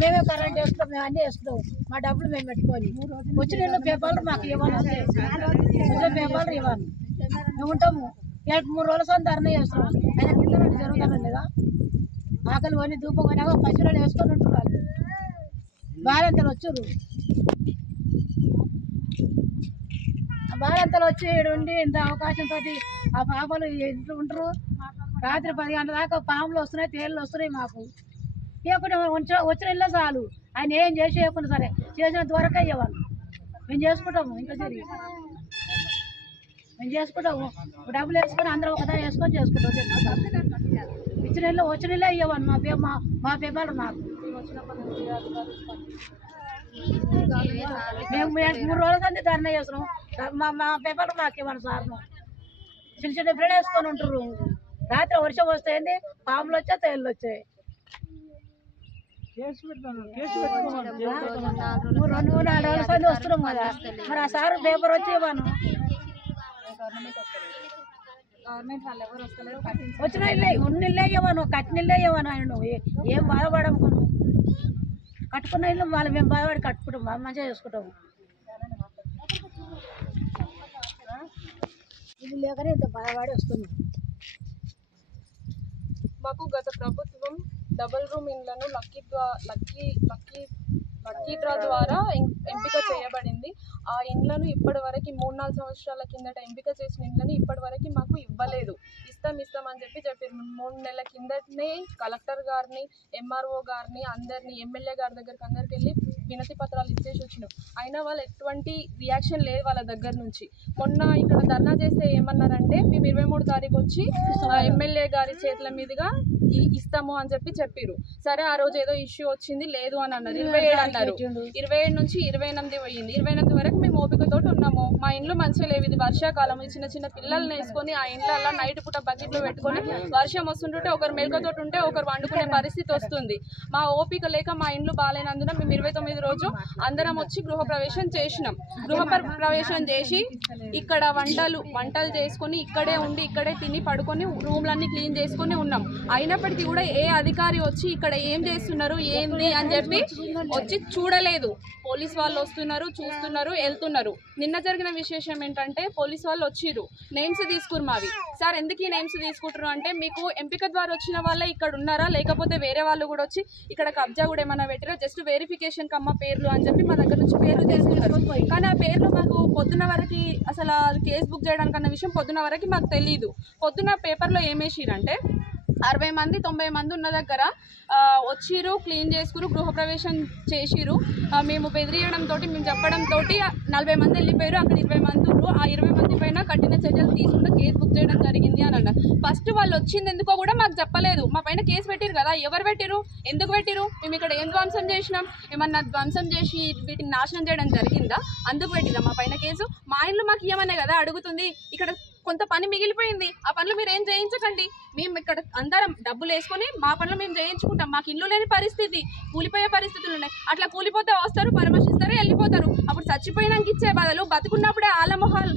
మేమే కరెంట్ వేస్తాం, మేము అన్నీ వేస్తాం, మా డబ్బులు మేము పెట్టుకొని వచ్చిన పేపర్లు మాకు ఇవ్వాలి, పేపర్లు ఇవ్వాలి. మేము ఉంటాము 3 రోజుల సార్ ధర్నా చేస్తాం. ఆయన కింద జరుగుతాను లేదా ఆకలి కొని ధూపం కొని పశువులు వేసుకొని ఉంటున్నారు. బాలంతలు వచ్చారు, బాలంతలు వచ్చి ఉండి ఇంత అవకాశంతో ఆ పాపలు ఇంట్లో ఉంటారు. రాత్రి 10 గంటల దాకా పాములు వస్తున్నాయి, తేళ్ళు వస్తున్నాయి. మాకు ఇవ్వకుండా వచ్చిన ఇళ్ళ చాలు, ఆయన ఏం చేసి ఇవ్వకుండా సరే చేసినంత వరకు అయ్యేవాళ్ళు. మేము చేసుకుంటాము, ఇంకా జరిగి మేము చేసుకుంటాము. డబ్బులు వేసుకొని అందరం ఒకదా వేసుకొని చేసుకుంటాం. వచ్చిన ఇళ్ళే అయ్యేవాళ్ళు. మా పేపర్లు మాకు మేము 3 రోజుల కంటే ధర్నా చేస్తున్నాం. మా పేపర్లు మాకు ఇవ్వండి సార్. చిన్న చిన్న ఫ్రెండ్ వేసుకొని ఉంటారు. రాత్రి వర్షం వస్తాయండి, పాములు వచ్చాయి, తేళ్ళు వచ్చాయి. 2-4 రోజుల సంది వస్తున్నాం కదా, మరి ఆ సార్ పేపర్ వచ్చి ఇవ్వను. వచ్చిన ఇల్లే ఉన్న ఇల్లే ఇవ్వను, కట్టిన ఇల్లే ఇవ్వను. ఆయన ఏం బాధపడము, కట్టుకున్న ఇల్లు వాళ్ళు మేము బాధపడి కట్టుకుంటాం, మంచిగా చేసుకుంటాము. ఇది లేకనే ఇంత బాధపడి వస్తున్నాం. మాకు గత ప్రభుత్వం డబుల్ రూమ్ ఇండ్లను లక్కీ డ్రా ద్వారా ఎంపిక చేయబడింది. ఆ ఇండ్లను ఇప్పటి వరకు 3-4 సంవత్సరాల కిందట ఎంపిక చేసిన ఇండ్లని ఇప్పటి వరకు మాకు ఇవ్వలేదు. ఇస్తాం అని చెప్పారు. 3 నెలల కిందటనే కలెక్టర్ గారిని, ఎంఆర్ఓ గారిని, అందరినీ, ఎమ్మెల్యే గారి దగ్గరికి అందరికి వెళ్ళి వినతి పత్రాలు ఇచ్చేసి వచ్చినాం. అయినా వాళ్ళు ఎటువంటి రియాక్షన్ లేదు వాళ్ళ దగ్గర నుంచి. మొన్న ఇక్కడ ధర్నా చేస్తే ఏమన్నారంటే, మేము 23 తారీఖు వచ్చి ఎమ్మెల్యే గారి చేతుల మీదుగా ఇస్తాము అని చెప్పారు. సరే, ఆ రోజు ఏదో ఇష్యూ వచ్చింది, లేదు అని అన్నారు. 27 అన్నారు. 27 నుంచి 28 పోయింది. 28 వరకు మేము ఓపికతో ఉన్నాము. మా ఇండ్లు మంచిగా లేవు. ఇది వర్షాకాలం. చిన్న చిన్న పిల్లల్ని వేసుకొని ఆ ఇండ్లలో నైట్ పూట బకెట్లు పెట్టుకొని వర్షం వస్తుంటుంటే ఒకరు మెలకతో ఉంటే ఒకరు వండుకునే పరిస్థితి వస్తుంది. మా ఓపిక లేక మా ఇండ్లు బాగాలేనందున మేము 29 రోజు అందరం వచ్చి గృహప్రవేశం చేసినాం. గృహప్రవేశం చేసి ఇక్కడ వంటలు చేసుకొని ఇక్కడే ఉండి ఇక్కడే తిని పడుకొని రూమ్లన్నీ క్లీన్ చేసుకొని ఉన్నాం. అయినప్పటికీ కూడా ఏ అధికారి వచ్చి ఇక్కడ ఏం చేస్తున్నారు ఏంది అని చెప్పి వచ్చి చూడలేదు. పోలీస్ వాళ్ళు వస్తున్నారు, చూస్తున్నారు, వెళ్తున్నారు. నిన్న జరిగిన విశేషం ఏంటంటే, పోలీస్ వాళ్ళు వచ్చిర్రు, నేమ్స్ తీసుకురు మావి. సార్, ఎందుకు ఈ నేమ్స్ తీసుకుంటారు అంటే, మీకు ఎంపిక ద్వారా వచ్చిన వాళ్ళే ఇక్కడ ఉన్నారా, లేకపోతే వేరే వాళ్ళు కూడా వచ్చి ఇక్కడ కబ్జా కూడా ఏమైనా పెట్టారా, జస్ట్ వెరిఫికేషన్ కమ్మ పేర్లు అని చెప్పి మా దగ్గర నుంచి పేర్లు తీసుకున్నారు. కానీ ఆ పేర్లు మాకు పొద్దున వరకు అసలు కేసు బుక్ చేయడానికి అన్న విషయం పొద్దున వరకు మాకు తెలియదు. పొద్దున పేపర్లో ఏమేసిరంటే 60 మంది 90 మంది ఉన్న దగ్గర వచ్చిర్రు, క్లీన్ చేసుకురు, గృహప్రవేశం చేసిరు. మేము బెదిరియడంతో, మేము చెప్పడంతో 40 మంది వెళ్ళిపోయారు. అక్కడ 20 మంది ఉన్నారు. ఆ 20 మంది పైన కఠిన చర్యలు తీసుకుంటే కేసు బుక్ చేయడం జరిగింది అని అన్నారు. ఫస్ట్ వాళ్ళు వచ్చింది ఎందుకో కూడా మాకు చెప్పలేదు. మా పైన కేసు పెట్టిరు కదా, ఎవరు పెట్టిరు, ఎందుకు పెట్టిరు, మేము ఇక్కడ ఏం ధ్వంసం చేసినాం, ఏమన్నా ధ్వంసం చేసి వీటిని నాశనం చేయడం జరిగిందా, అందుకు పెట్టిరా మా పైన కేసు? మా ఇండ్లు మాకు ఇవ్వమనే కదా అడుగుతుంది. ఇక్కడ కొంత పని మిగిలిపోయింది, ఆ పనులు మీరు ఏం చేయించకండి. మేము ఇక్కడ అందరం డబ్బులు వేసుకొని మా పనులు మేము చేయించుకుంటాం. మాకు ఇల్లు లేని పరిస్థితి, కూలిపోయే పరిస్థితులు ఉన్నాయి. అట్లా కూలిపోతే వస్తారు, పరామర్శిస్తారు, వెళ్ళిపోతారు. అప్పుడు చచ్చిపోయినాక ఇచ్చే బదులు బతుకున్నప్పుడే వాళ్ళ మొహాల